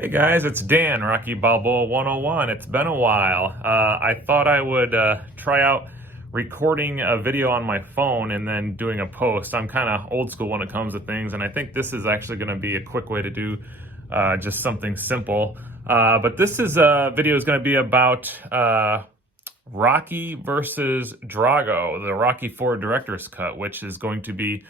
Hey guys, it's Dan, Rocky Balboa 101. It's been a while. I thought I would try out recording a video on my phone and then doing a post. I'm kind of old school when it comes to things, and I think this is actually going to be a quick way to do just something simple. But this video is going to be about Rocky versus Drago, the Rocky IV director's cut, which is going to be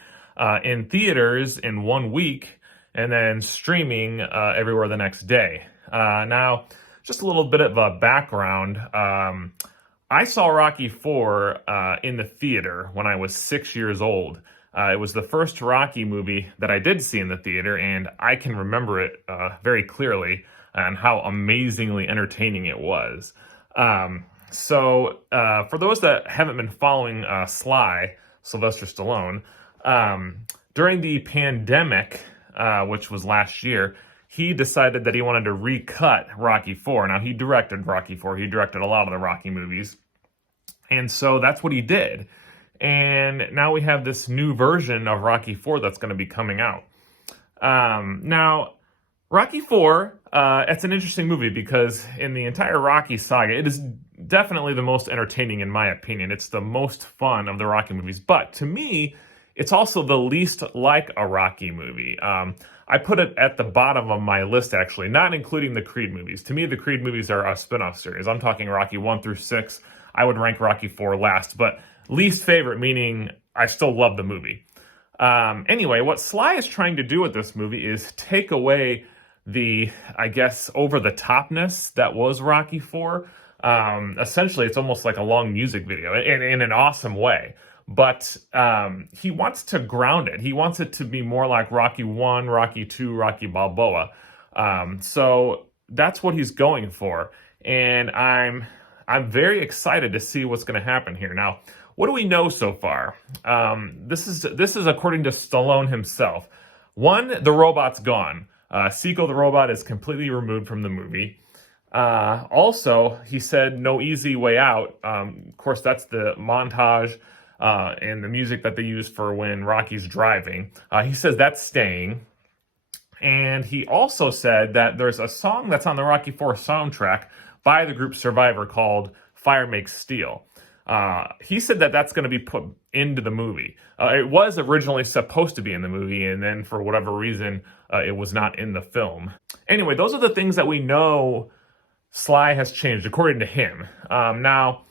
in theaters in 1 week and then streaming everywhere the next day. Now, just a little bit of a background. I saw Rocky IV in the theater when I was 6 years old. It was the first Rocky movie that I did see in the theater, and I can remember it very clearly and how amazingly entertaining it was. So for those that haven't been following Sylvester Stallone, during the pandemic, which was last year, he decided that he wanted to recut Rocky IV. Now, he directed Rocky IV. He directed a lot of the Rocky movies. And so that's what he did. And now we have this new version of Rocky IV that's going to be coming out. Now, Rocky IV, it's an interesting movie because in the entire Rocky saga, it is definitely the most entertaining in my opinion. It's the most fun of the Rocky movies. But to me, it's also the least like a Rocky movie. I put it at the bottom of my list, actually, not including the Creed movies. To me, the Creed movies are a spin-off series. I'm talking Rocky 1 through 6. I would rank Rocky 4 last, but least favorite, meaning I still love the movie. Anyway, what Sly is trying to do with this movie is take away the, I guess, over-the-topness that was Rocky 4. Essentially, it's almost like a long music video in an awesome way. But he wants to ground it. He wants it to be more like Rocky 1, Rocky 2, Rocky Balboa. So that's what he's going for. And I'm very excited to see what's going to happen here. Now, what do we know so far? This is according to Stallone himself. One, the robot's gone. Seiko the robot is completely removed from the movie. Also, he said no easy way out. Of course, that's the montage and the music that they use for when Rocky's driving. He says that's staying. And he also said that there's a song that's on the Rocky IV soundtrack by the group Survivor called Fire Makes Steel. He said that that's going to be put into the movie. It was originally supposed to be in the movie, and then for whatever reason, it was not in the film. Anyway, those are the things that we know Sly has changed, according to him. Now,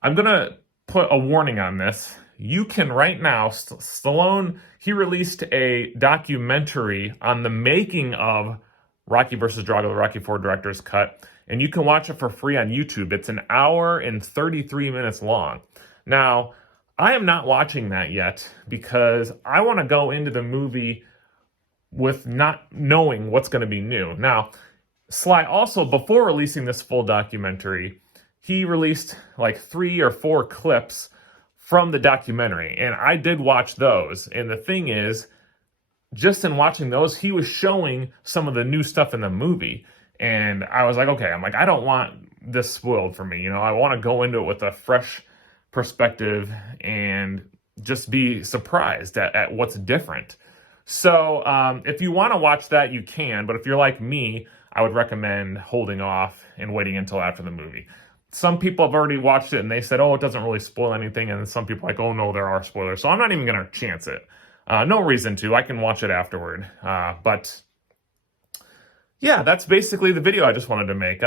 I'm going to put a warning on this. You can right now, Stallone, he released a documentary on the making of Rocky vs. Drago, the Rocky IV director's cut, and you can watch it for free on YouTube. It's an hour and 33 minutes long. Now, I am not watching that yet because I want to go into the movie with not knowing what's going to be new. Now, Sly also, before releasing this full documentary, he released like 3 or 4 clips from the documentary, and I did watch those. And the thing is, just in watching those, he was showing some of the new stuff in the movie. And I was like, okay, I don't want this spoiled for me. You know, I want to go into it with a fresh perspective and just be surprised at what's different. So if you want to watch that, you can. But if you're like me, I would recommend holding off and waiting until after the movie. Some people have already watched it and they said, oh, it doesn't really spoil anything. And then some people are like, oh, no, there are spoilers. So I'm not even going to chance it. No reason to. I can watch it afterward. But yeah, that's basically the video I just wanted to make.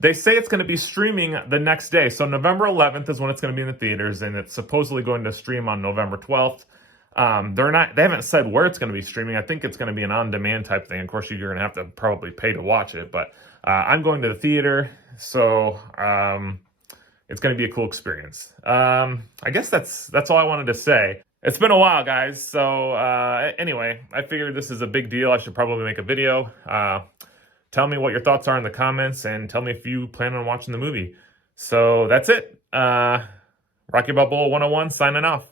They say it's going to be streaming the next day. So November 11th is when it's going to be in the theaters. And it's supposedly going to stream on November 12th. They haven't said where it's going to be streaming. I think it's going to be an on-demand type thing. Of course, you're going to have to probably pay to watch it. But I'm going to the theater. So it's going to be a cool experience. I guess that's all I wanted to say. It's been a while, guys. So anyway, I figured this is a big deal. I should probably make a video. Tell me what your thoughts are in the comments and tell me if you plan on watching the movie. So that's it. Rocky Balboa 101 signing off.